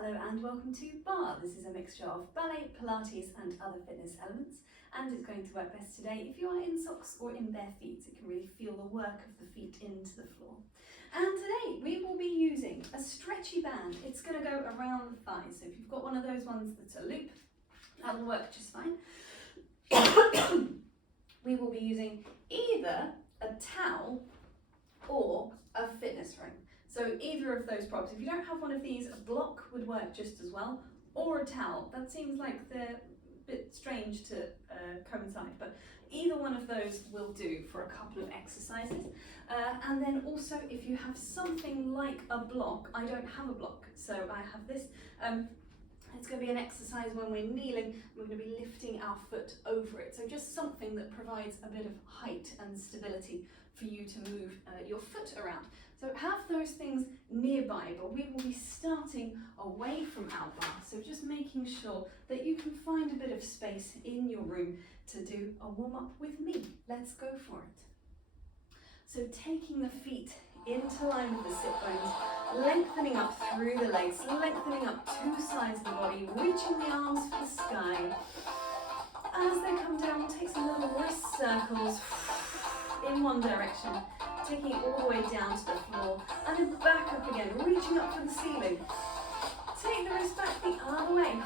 Hello and welcome to Barre. This is a mixture of ballet, Pilates and other fitness elements, and it's going to work best today if you are in socks or in bare feet. It can really feel the work of the feet into the floor. And today we will be using a stretchy band. It's going to go around the thighs, so if you've got one of those ones that's a loop, that will work just fine. We will be using either a towel or a fitness ring. So either of those props. If you don't have one of these, a block would work just as well, or a towel. That seems like they're a bit strange to coincide, but either one of those will do for a couple of exercises. And then also, if you have something like a block, I don't have a block, so I have this. It's going to be an exercise when we're kneeling. We're going to be lifting our foot over it. So just something that provides a bit of height and stability for you to move your foot around. So have those things nearby, but we will be starting away from our bar. So just making sure that you can find a bit of space in your room to do a warm-up with me. Let's go for it. So taking the feet into line with the sit bones, lengthening up through the legs, lengthening up two sides of the body, reaching the arms for the sky. As they come down, we'll take some little wrist circles in one direction, taking it all the way down to the floor, and then back up again, reaching up for the ceiling. Take the wrist back the other way. And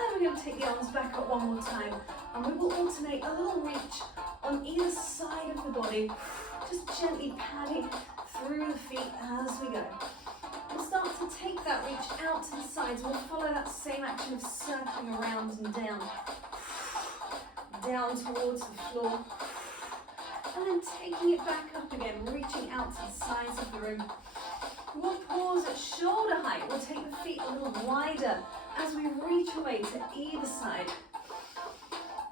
then we're going to take the arms back up one more time, and we will alternate a little reach on either side of the body, just gently padding through the feet as we go. We'll start to take that reach out to the sides. We'll follow that same action of circling around and down towards the floor, and then taking it back up again, reaching out to the sides of the room. We'll pause at shoulder height. We'll take the feet a little wider as we reach away to either side.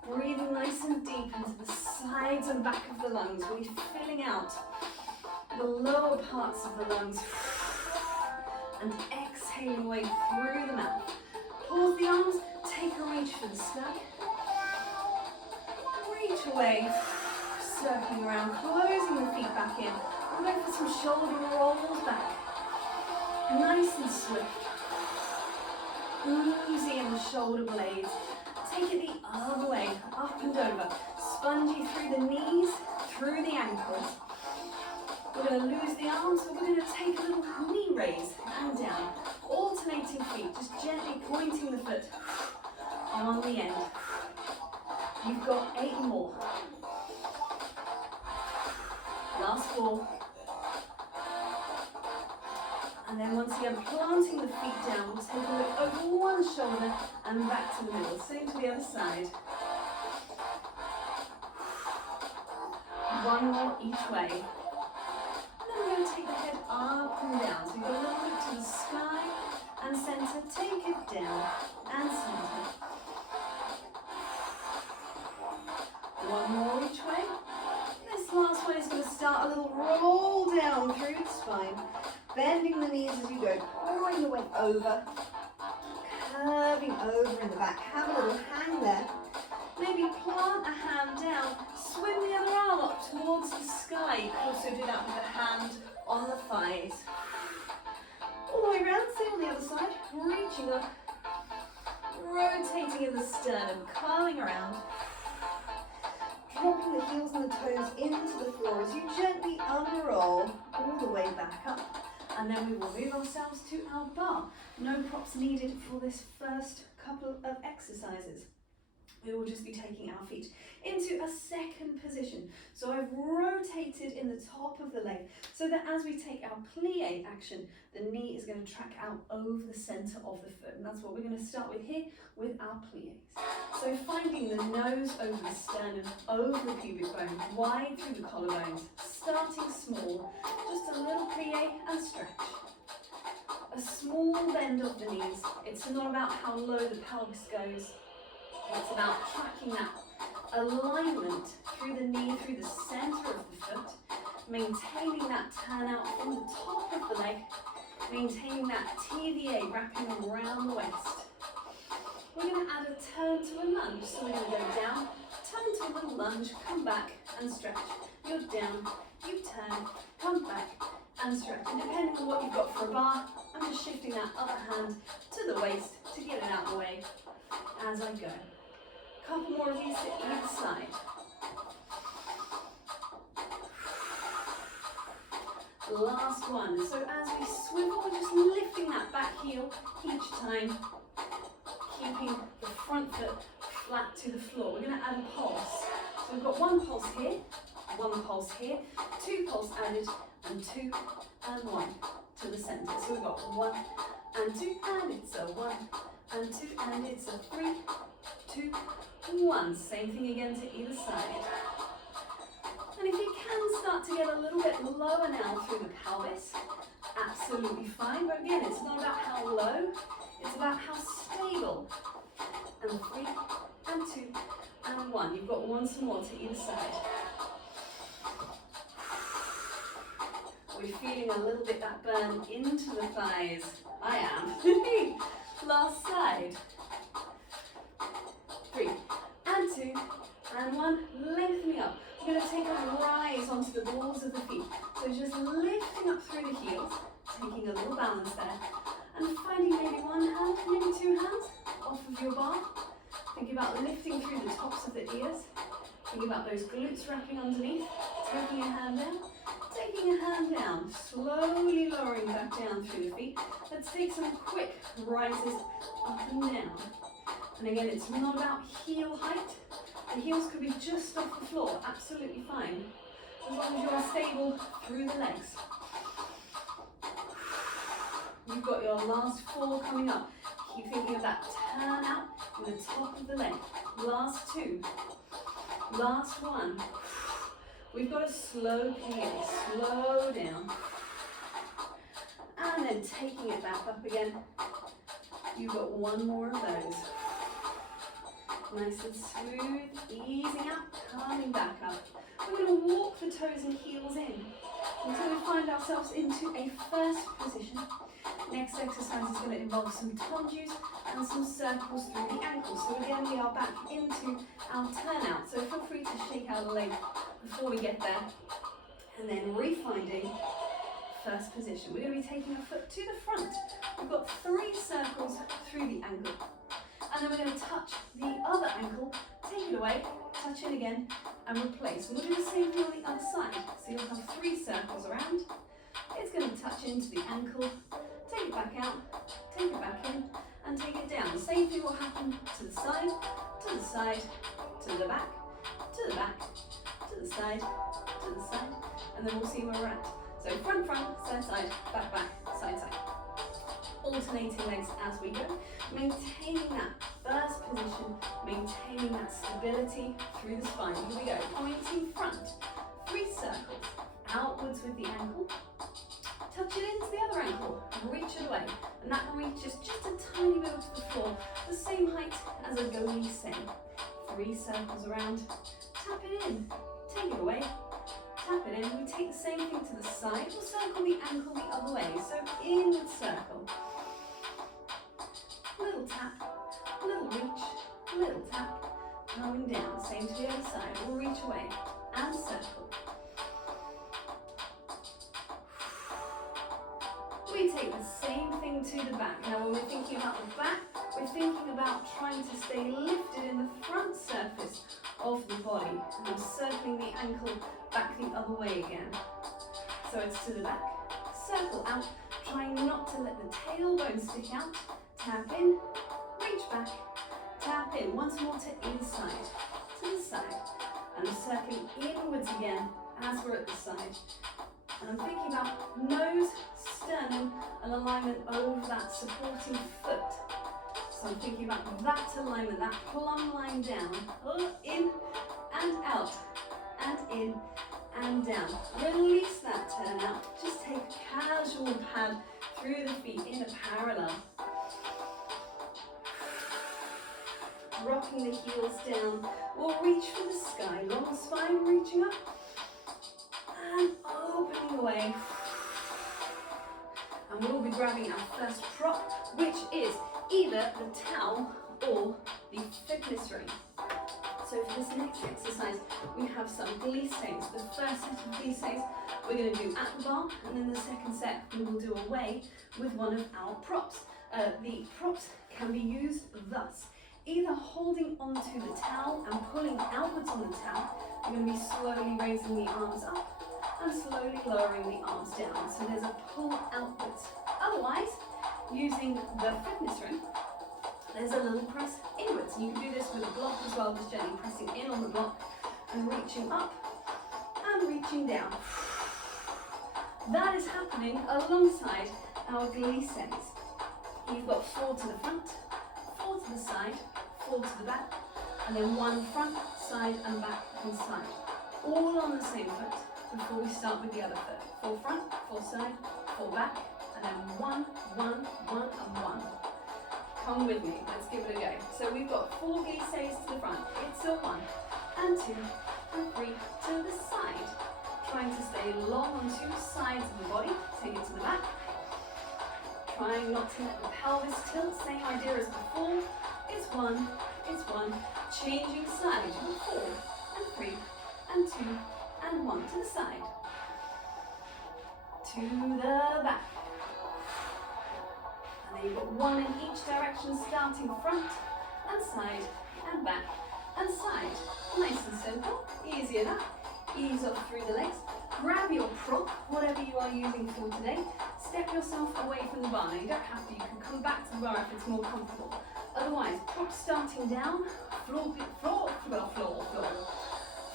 Breathing nice and deep into the sides and back of the lungs, really filling out the lower parts of the lungs, and exhaling away through the mouth. Pause the arms, take a reach for the sky. Reach away, circling around, closing the feet back in. We'll go for some shoulder rolls back. Nice and swift. Easy in the shoulder blades. Take it the other way, up and over. Spongy through the knees, through the ankles. We're going to lose the arms, but we're going to take a little knee raise and down. Alternating feet, just gently pointing the foot on the end. You've got 8 more. Last 4. And then once again, planting the feet down, we'll take a look over one shoulder and back to the middle. Same to the other side. 1 more each way. And then we're going to take the head up and down. So we've got a little look to the sky and center. Take it down and center. 1 more each way. This last one is going to start a little roll down through the spine, bending the knees as you go, pouring the weight over, curving over in the back. Have a little hang there. Maybe plant a hand down, swing the other arm up towards the sky. You can also do that with a hand on the thighs. All the way around, same on the other side, reaching up, rotating in the sternum, curling around. Dropping the heels and the toes into the floor as you gently unroll all the way back up. And then we will move ourselves to our bar. No props needed for this first couple of exercises. We will just be taking our feet into a second position. So I've rotated in the top of the leg so that as we take our plie action, the knee is going to track out over the center of the foot. And that's what we're going to start with here with our plies. So finding the nose over the sternum, over the pubic bone, wide through the collarbones, starting small, just a little plie and stretch. A small bend of the knees. It's not about how low the pelvis goes. It's about tracking that alignment through the knee, through the center of the foot, maintaining that turn out from the top of the leg, maintaining that TVA wrapping around the waist. We're going to add a turn to a lunge. So we're going to go down, turn to a little lunge, come back and stretch. You're down, you turn, come back and stretch. And depending on what you've got for a bar, I'm just shifting that upper hand to the waist to get it out of the way as I go. Couple more of these to either side. Last one. So as we swivel, we're just lifting that back heel each time, keeping the front foot flat to the floor. We're going to add a pulse. So we've got one pulse here, one pulse here, two pulse added, and 2 and 1 to the center. So we've got 1 and 2, and it's a 1 and 2, and it's a 3, 2, 1. Same thing again to either side. And if you can start to get a little bit lower now through the pelvis, absolutely fine. But again, it's not about how low, it's about how stable. And 3 and 2 and 1. You've got once more to either side. We're feeling a little bit that burn into the thighs. I am. Last side. 3 and 2 and 1. Lengthening up. We're going to take a rise onto the balls of the feet. So just lifting up through the heels, taking a little balance there, and finding maybe one hand, maybe two hands off of your bar. Think about lifting through the tops of the ears. Think about those glutes wrapping underneath. Taking a hand down, taking a hand down, slowly lowering back down through the feet. Let's take some quick rises up and down. And again, it's not about heel height. The heels could be just off the floor, absolutely fine. As long as you are stable through the legs. You've got your last 4 coming up. Keep thinking of that turn out in the top of the leg. Last 2. Last 1. We've got a slow pace, slow down. And then taking it back up again. You've got one more of those. Nice and smooth, easing out, coming back up. We're going to walk the toes and heels in until we find ourselves into a first position. Next exercise is going to involve some tongues and some circles through the ankles. So again, we are back into our turnout. So feel free to shake out a leg before we get there. And then refinding first position. We're going to be taking a foot to the front. We've got 3 circles through the ankle. And then we're going to touch the other ankle, take it away, touch it again, and replace. And we'll do the same thing on the other side. So you'll have 3 circles around. It's going to touch into the ankle, take it back out, take it back in, and take it down. The same thing will happen to the side, to the side, to the back, to the back, to the side, to the side, and then we'll see where we're at. So front, front, side, side, back, back, side, side. Alternating legs as we go, maintaining that first position, maintaining that stability through the spine. Here we go, pointing front, 3 circles, outwards with the ankle, touch it into the other ankle, reach it away, and that reaches just a tiny bit off the floor, the same height as a goalie say. 3 circles around, tap it in, take it away, tap it in. We take the same thing to the side, we'll circle the ankle the other way, so inward circle. Little tap, little reach, little tap, coming down. Same to the other side. We'll reach away and circle. We take the same thing to the back. Now when we're thinking about the back, we're thinking about trying to stay lifted in the front surface of the body. And I'm circling the ankle back the other way again. So it's to the back, circle out, trying not to let the tailbone stick out. Tap in, reach back, tap in. Once more to either side, to the side. And I'm circling inwards again as we're at the side. And I'm thinking about nose, sternum, and alignment over that supporting foot. So I'm thinking about that alignment, that plumb line down, in and out, and in and down. Release that turn out. Just take a casual pad through the feet in a parallel. Rocking the heels down, we'll reach for the sky, long spine reaching up and opening away. And we'll be grabbing our first prop, which is either the towel or the fitness ring. So this next exercise, we have some glisses. The first set of glisses we're going to do at the bar, and then the second set we will do away with one of our props. The props can be used thus: either holding onto the towel and pulling outwards on the towel. You're going to be slowly raising the arms up and slowly lowering the arms down. So there's a pull outwards. Otherwise, using the fitness ring, there's a little press inwards. You can do this with a block as well, just gently pressing in on the block and reaching up and reaching down. That is happening alongside our glisses. You've got 4 to the front, 4 to the side, 4 to the back, and then 1 front, side and back and side. All on the same foot before we start with the other foot. 4 front, 4 side, 4 back, and then 1, 1, 1 and 1. Come with me, let's give it a go. So we've got 4 glisses to the front. It's a 1 and 2 and 3 to the side. Trying to stay long on 2 sides of the body. Take it to the back. Trying not to let the pelvis tilt. Same idea as before. It's 1, it's 1. Changing side. 4 and 3 and 2 and 1 to the side. To the back. And then you've got 1 in each direction, starting front and side and back and side. Nice and simple. Easy enough. Ease up through the legs. Grab your prop, whatever you are using for today. Step yourself away from the bar. Now you don't have to, you can come back to the bar if it's more comfortable. Otherwise, prop starting down, floor.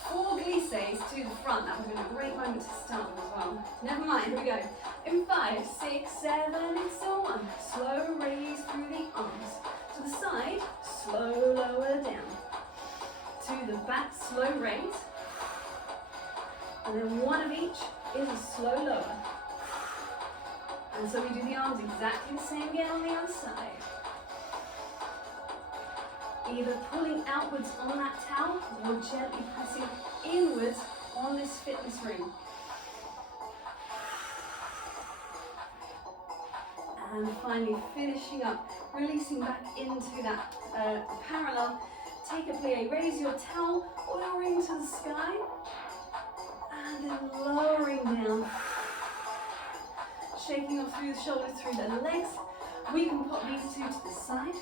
4 glisses to the front. That would have been a great moment to start with as well. Never mind, here we go. In 5, 6, 7, it's a 1. Slow raise through the arms. To the side, slow lower down. To the back, slow raise. And then 1 of each is a slow lower. And so we do the arms exactly the same again on the other side. Either pulling outwards on that towel or gently pressing inwards on this fitness ring. And finally finishing up, releasing back into that parallel. Take a plie, raise your towel, lowering to the sky. And then lowering down, shaking off through the shoulders, through the legs. We can pop these 2 to the side,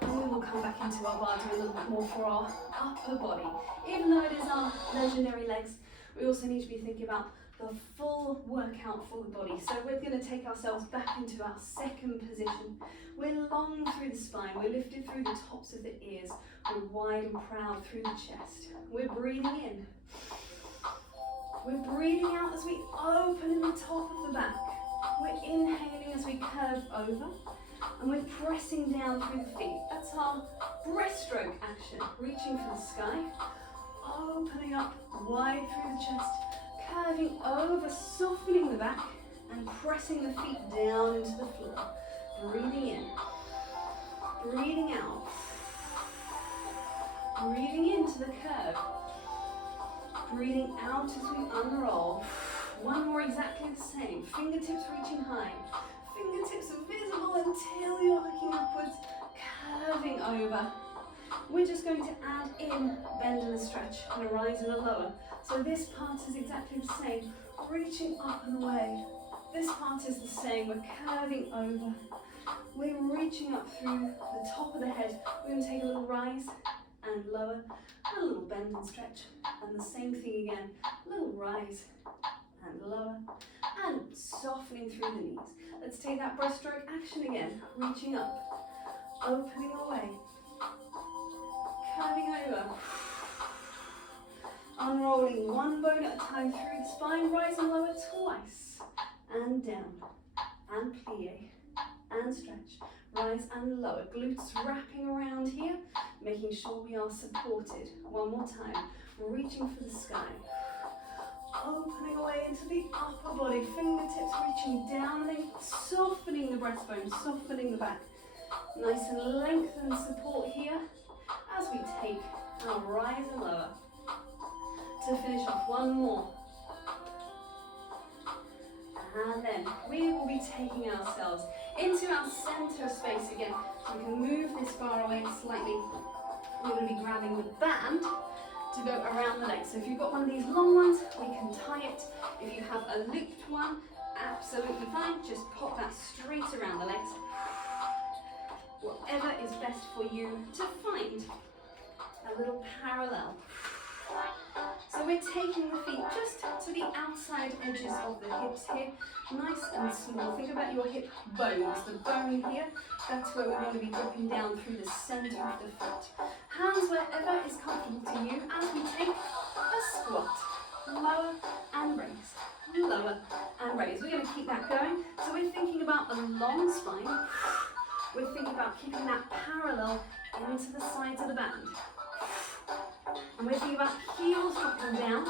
and we will come back into our bar, do a little bit more for our upper body. Even though it is our legendary legs, we also need to be thinking about the full workout for the body. So we're going to take ourselves back into our second position. We're long through the spine, we're lifted through the tops of the ears, we're wide and proud through the chest. We're breathing in. We're breathing out as we open in the top of the back. We're inhaling as we curve over, and we're pressing down through the feet. That's our breaststroke action. Reaching for the sky, opening up wide through the chest, curving over, softening the back, and pressing the feet down into the floor. Breathing in, breathing out, breathing into the curve. Breathing out as we unroll. 1 more exactly the same. Fingertips reaching high. Fingertips visible until you're looking upwards, curving over. We're just going to add in bend and a stretch and a rise and a lower. So this part is exactly the same. Reaching up and away. This part is the same. We're curving over. We're reaching up through the top of the head. We're going to take a little rise and lower, a little bend and stretch, and the same thing again, a little rise and lower, and softening through the knees. Let's take that breaststroke action again, reaching up, opening away, curving over, unrolling 1 bone at a time through the spine, rise and lower twice, and down, and plie, and stretch. Rise and lower, glutes wrapping around here, making sure we are supported. 1 more time, reaching for the sky. Opening away into the upper body, fingertips reaching down, and then softening the breastbone, softening the back. Nice and lengthened support here as we take our rise and lower. To finish off, 1 more. And then we will be taking ourselves into our center space again. So we can move this bar away slightly we're going to be grabbing the band to go around the legs. So if you've got one of these long ones, we can tie it. If you have a looped one, absolutely fine. Just pop that straight around the legs. Whatever is best for you to find a little parallel. So we're taking the feet just to the outside edges of the hips here, nice and small. Think about your hip bones, the bone here, that's where we want to be dropping down through the centre of the foot. Hands wherever is comfortable to you as we take a squat. Lower and raise, lower and raise. We're going to keep that going. So we're thinking about a long spine. We're thinking about keeping that parallel into the sides of the band. And we're thinking about heels dropping down,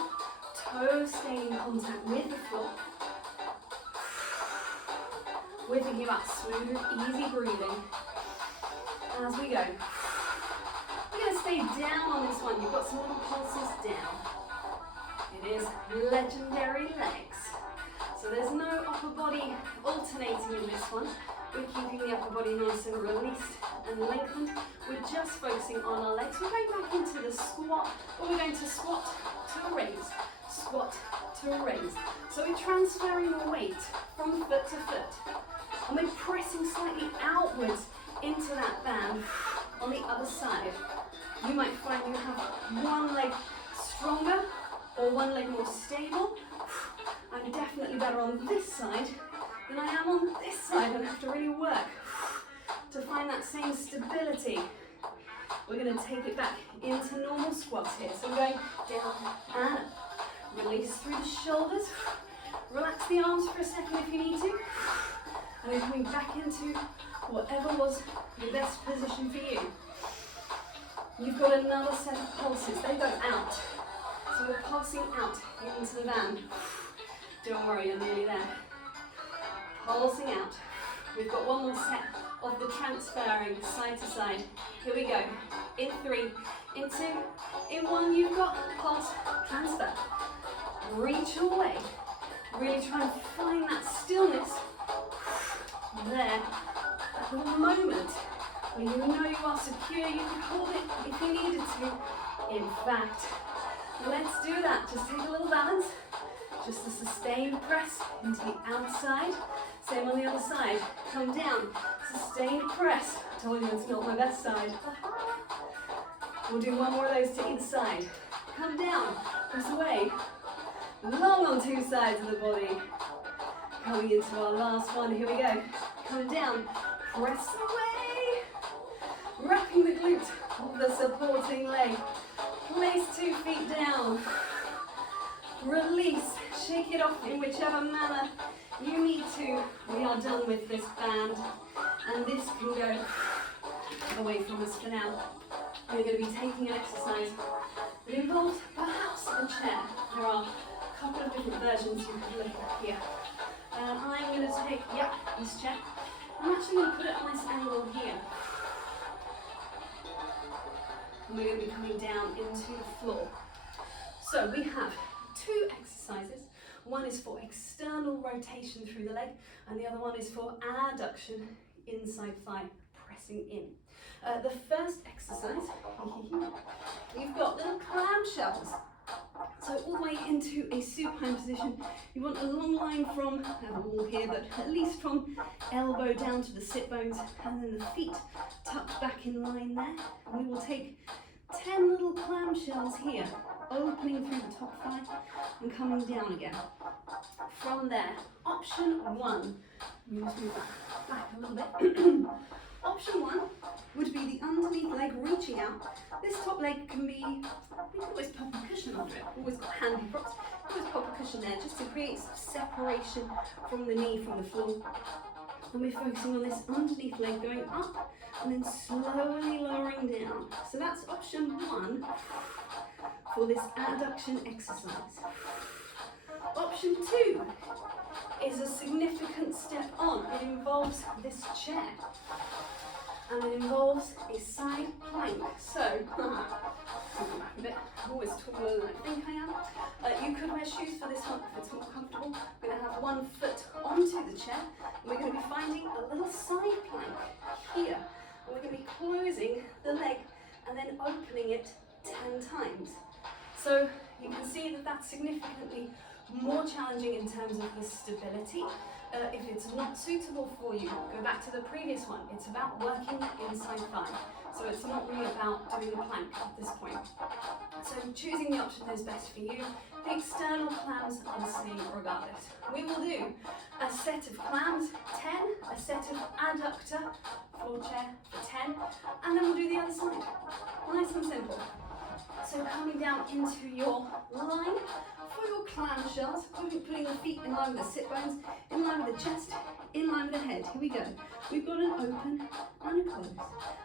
toes staying in contact with the floor. We're thinking about smooth, easy breathing as we go. We're going to stay down on this one. You've got some little pulses down. It is legendary legs. So there's no upper body alternating in this one. We're keeping the upper body nice and released and lengthened. We're just focusing on our legs. We're going back into the squat, or we're going to squat to raise, squat to raise. So we're transferring the weight from foot to foot. And we're pressing slightly outwards into that band on the other side. You might find you have one leg stronger or one leg more stable. I'm definitely better on this side than I am on this side, and have to really work to find that same stability. We're going to take it back into normal squats here. So we're going down and up. Release through the shoulders. Relax the arms for a second if you need to. And then coming back into whatever was the best position for you. You've got another set of pulses. They go out. So we're pulsing out into the band. Don't worry, you're nearly there. Pulsing out. We've got one more set of the transferring side to side. Here we go. In 3, in 2, in 1, you've got pulse, transfer. Reach away. Really try and find that stillness there. That little moment where you know you are secure. You can hold it if you needed to. In fact, let's do that. Just take a little balance. Just a sustained press into the outside. Same on the other side. Come down. Sustained press. I told you it's not my best side. We'll do one more of those to each side. Come down. Press away. Long on 2 sides of the body. Coming into our last one. Here we go. Come down. Press away. Wrapping the glute of the supporting leg. Place 2 feet down. Release. Shake it off in whichever manner you need to. We are done with this band, and this can go away from us for now. We're going to be taking an exercise that involves perhaps a chair. There are a couple of different versions you can look at here. I'm going to take, this chair. I'm actually going to put it at this angle here. And we're going to be coming down into the floor. So we have 2 exercises. One is for external rotation through the leg, and the other one is for adduction, inside thigh, pressing in. The first exercise, you've got little clamshells. So all the way into a supine position. You want a long line from the wall here, but at least from elbow down to the sit bones, and then the feet tucked back in line there. And we will take 10 little clamshells here, opening through the top thigh and coming down again. From there, option 1, let me just move that back a little bit. Option 1 would be the underneath leg reaching out. This top leg can be, we can always pop a cushion under it, always got handy props, always pop a cushion there just to create some separation from the knee from the floor. And we're focusing on this underneath leg going up and then slowly lowering down. So that's option 1 for this adduction exercise. Option 2 is a significant step on. It involves this chair. And it involves a side plank. So, a bit, I'm always taller than I think I am. You could wear shoes for this one if it's more comfortable. We're going to have one foot onto the chair, and we're going to be finding a little side plank here. And we're going to be closing the leg and then opening it 10 times. So you can see that that's significantly more challenging in terms of the stability. If it's not suitable for you, go back to the previous one. It's about working inside thigh. So it's not really about doing a plank at this point. So choosing the option that is best for you. The external clams are the same regardless. We will do a set of clams, 10, a set of adductor, floor chair for 10, and then we'll do the other side. Nice and simple. So coming down into your line for your clamshells, putting the feet in line with the sit bones, in line with the chest, in line with the head. Here we go. We've got an open and a close,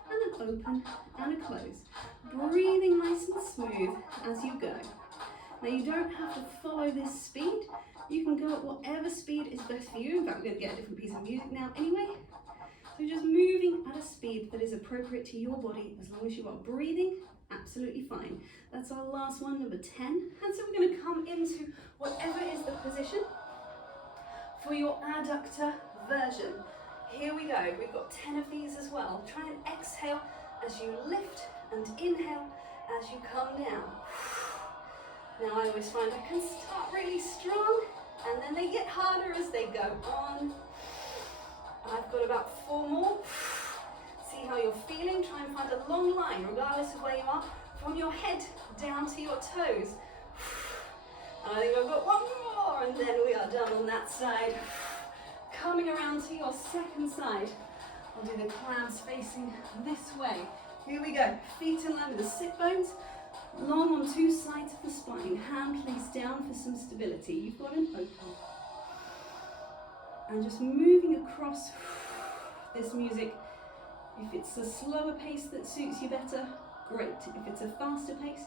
and an open and a close. Breathing nice and smooth as you go. Now you don't have to follow this speed. You can go at whatever speed is best for you. In fact, we're going to get a different piece of music now anyway. So just moving at a speed that is appropriate to your body, as long as you are breathing, absolutely fine. That's our last one, number 10. And so we're going to come into whatever is the position for your adductor version. Here we go. We've got 10 of these as well. Try and exhale as you lift and inhale as you come down. Now I always find I can start really strong and then they get harder as they go on. I've got about 4 more. See how you're feeling. Try and find a long line, regardless of where you are, from your head down to your toes. And I think I've got 1 more, and then we are done on that side. Coming around to your second side. I'll do the clams facing this way. Here we go. Feet in line with the sit bones. Long on 2 sides of the spine. Hand placed down for some stability. You've got an open. And just moving across this music. If it's a slower pace that suits you better, great. If it's a faster pace,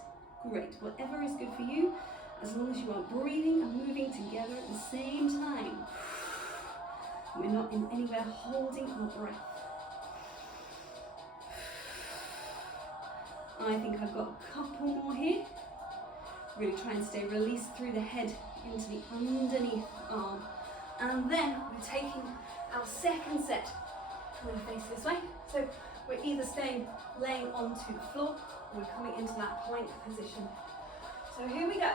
great. Whatever is good for you, as long as you are breathing and moving together at the same time. We're not in anywhere holding our breath. I think I've got a couple more here. Really try and stay released through the head into the underneath arm. And then we're taking our second set. I'm going to face this way. So we're either laying onto the floor, or we're coming into that plank position. So here we go.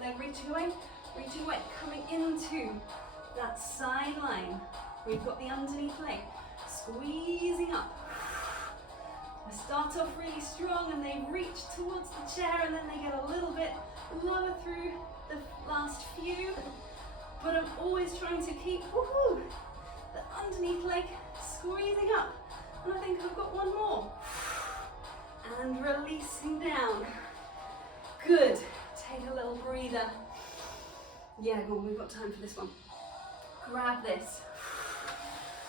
Leg reaching away, coming into that side line. We've got the underneath leg, squeezing up. I start off really strong and they reach towards the chair and then they get a little bit lower through the last few. But I'm always trying to keep the underneath leg squeezing up. And I think I've got 1 more. And releasing down. Good. Take a little breather. Yeah, go on, we've got time for this one. Grab this.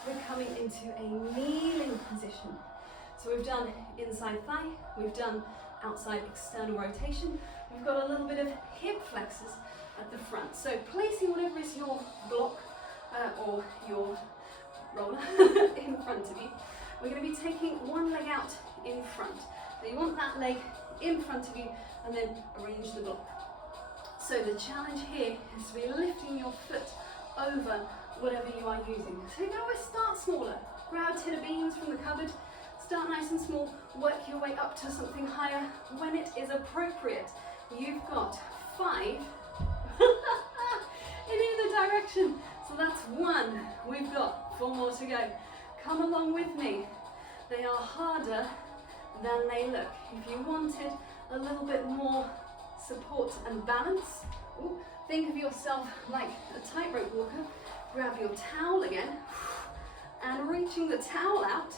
We're coming into a kneeling position. So we've done inside thigh, we've done outside external rotation, we've got a little bit of hip flexors at the front. So placing whatever is your block or your roller in front of you, we're going to be taking 1 leg out in front. So you want that leg in front of you and then arrange the block. So the challenge here is to be lifting your foot over whatever you are using. So you can always start smaller. Grab a tin of beans from the cupboard, start nice and small, work your way up to something higher when it is appropriate. You've got 5 in either direction. So that's 1. We've got 4 more to go. Come along with me. They are harder than they look. If you wanted a little bit more support and balance, think of yourself like a tightrope walker. Grab your towel again and reaching the towel out.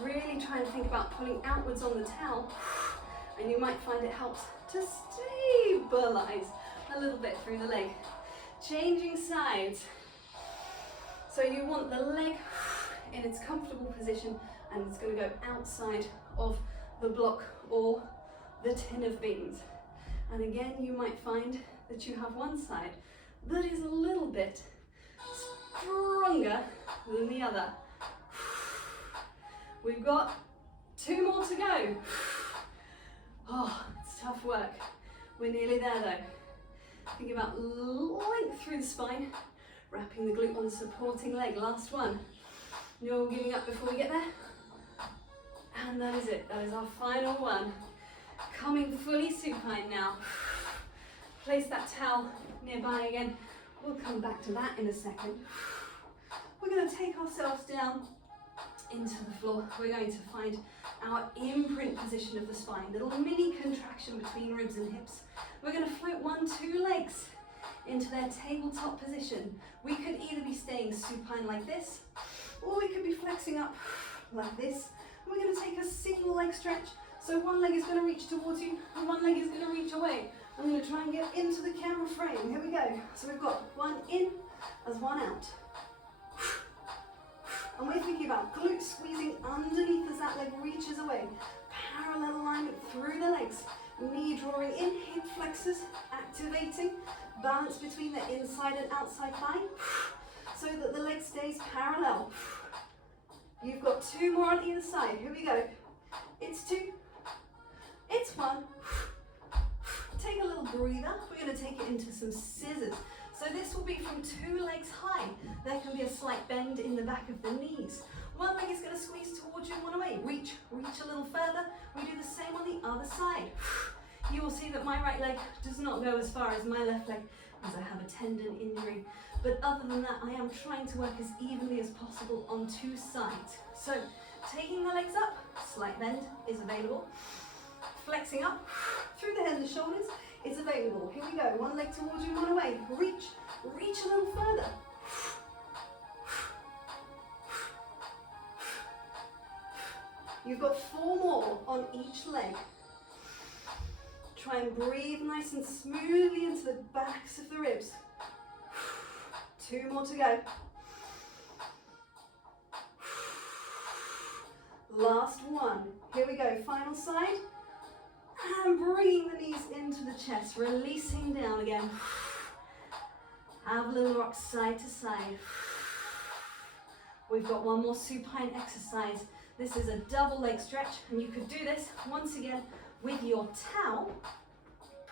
Really try and think about pulling outwards on the towel, and you might find it helps to stabilize a little bit through the leg. Changing sides. So you want the leg in its comfortable position and it's going to go outside of the block or the tin of beans. And again, you might find that you have one side that is a little bit stronger than the other. We've got 2 more to go. Oh, it's tough work. We're nearly there though. Think about length through the spine, wrapping the glute on the supporting leg. Last one. No giving up before we get there. And that is it. That is our final one. Coming fully supine now. Place that towel nearby again. We'll come back to that in a second. We're going to take ourselves down into the floor. We're going to find our imprint position of the spine. Little mini contraction between ribs and hips. We're going to float 1-2 legs into their tabletop position. We could either be staying supine like this, or we could be flexing up like this. We're going to take a single leg stretch. So one leg is going to reach towards you, and one leg is going to reach away. I'm going to try and get into the camera frame. Here we go. So we've got one in as one out. And we're thinking about glute squeezing underneath as that leg reaches away. Parallel alignment through the legs. Knee drawing in, hip flexors activating. Balance between the inside and outside thigh so that the leg stays parallel. You've got 2 more on either side. Here we go. It's 2. It's 1. Take a little breather. We're going to take it into some scissors. So this will be from 2 legs high. There can be a slight bend in the back of the knees. One leg is going to squeeze towards you and one away. Reach a little further. We do the same on the other side. You will see that my right leg does not go as far as my left leg because I have a tendon injury. But other than that, I am trying to work as evenly as possible on 2 sides. So taking the legs up, slight bend is available. Flexing up through the head and the shoulders is available. Here we go. One leg towards you, one away. Reach a little further. You've got 4 more on each leg. Try and breathe nice and smoothly into the backs of the ribs. 2 more to go. Last one. Here we go. Final side. And bringing the knees into the chest, releasing down again. Have a little rock side to side. We've got 1 more supine exercise. This is a double leg stretch, and you could do this once again with your towel,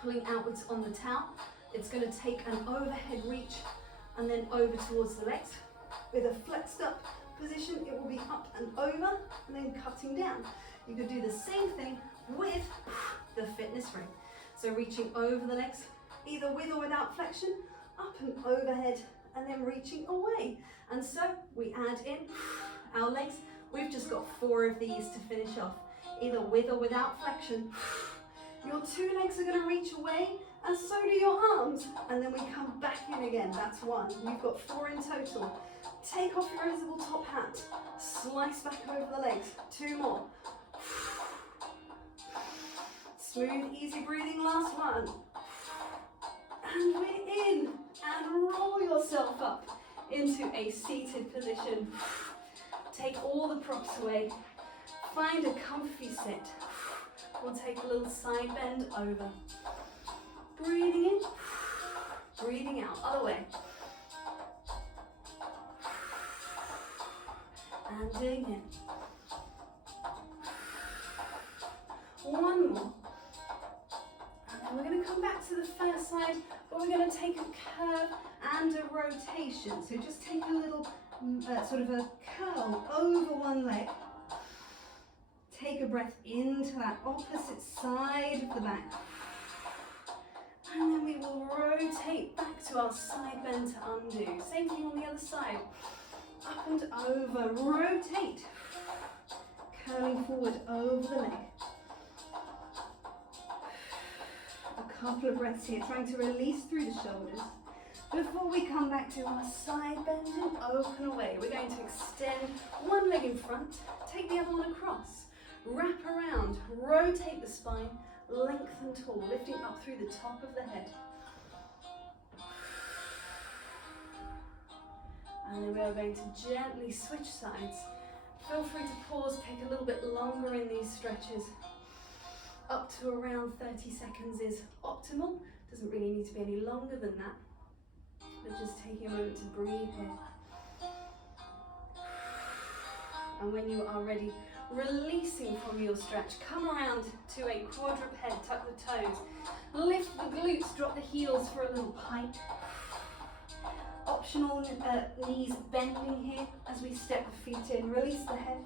pulling outwards on the towel. It's going to take an overhead reach and then over towards the legs. With a flexed up position, it will be up and over and then cutting down. You could do the same thing with the fitness ring. So reaching over the legs, either with or without flexion, up and overhead, and then reaching away. And so we add in our legs. We've just got 4 of these to finish off, either with or without flexion. Your 2 legs are going to reach away, and so do your arms. And then we come back in again. That's 1. You've got 4 in total. Take off your invisible top hat. Slice back over the legs. 2 more. Smooth, easy breathing. Last one. And we're in. And roll yourself up into a seated position. Take all the props away. Find a comfy sit. We'll take a little side bend over. Breathing in, breathing out. Other way. And again. 1 more. And then we're going to come back to the first side, but we're going to take a curve and a rotation. So just take a little sort of a curl over one leg. Take a breath into that opposite side of the back. And then we will rotate back to our side bend to undo. Same thing on the other side. Up and over, rotate. Curling forward over the leg. A couple of breaths here, trying to release through the shoulders. Before we come back to our side bend and open away, we're going to extend one leg in front, take the other one across, wrap around, rotate the spine, lengthen tall, lifting up through the top of the head. And then we are going to gently switch sides. Feel free to pause, take a little bit longer in these stretches. Up to around 30 seconds is optimal. Doesn't really need to be any longer than that. But just taking a moment to breathe here. And when you are ready, releasing from your stretch, come around to a quadruped, tuck the toes, lift the glutes, drop the heels for a little pike. Optional knees bending here as we step the feet in, release the head,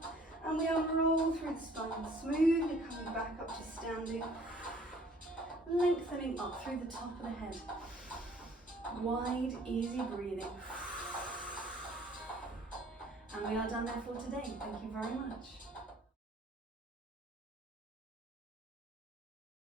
And we unroll through the spine, smoothly coming back up to standing, lengthening up through the top of the head. Wide, easy breathing. And we are done there for today. Thank you very much.